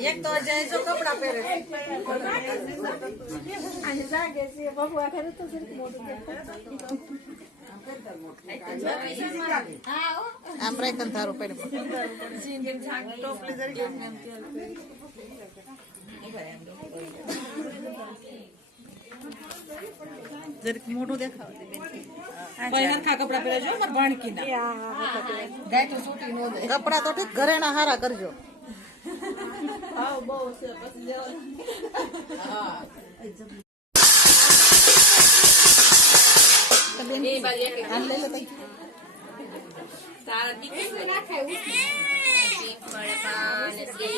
એક તો જાય જો કપડા પહેરે આમ રાખન થારું પડે જરીક મોઢું દેખાવ કપડા પહેરે જો ભાણકી ના કપડા તો ઠીક ઘરેણા હારા કરજો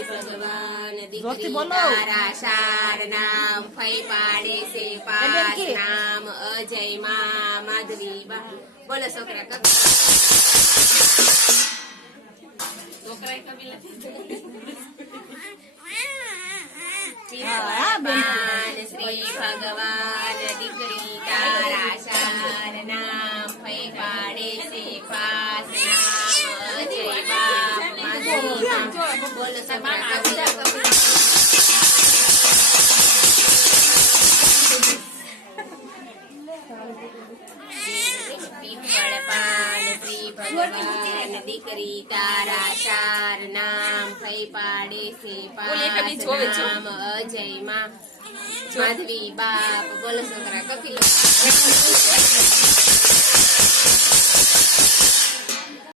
ભગવાન દીકરી તારા શાર નામ ફઈ પાડે છે પાસ નામ અજય માં માધવી બા બોલો છોકરા છોકરા કબીલા શ્રી ભગવાન દીકરી તારા શાર નામ ફઈ પાડે છે પાસ નામ અજય બાપ માધવી બોલો છોકરા ભગવાન દીકરી તારા શાર નામ ફઈ પાડે છે પાસ નામ અજય માં માધવી બાપ બોલો છોકરા કપિલ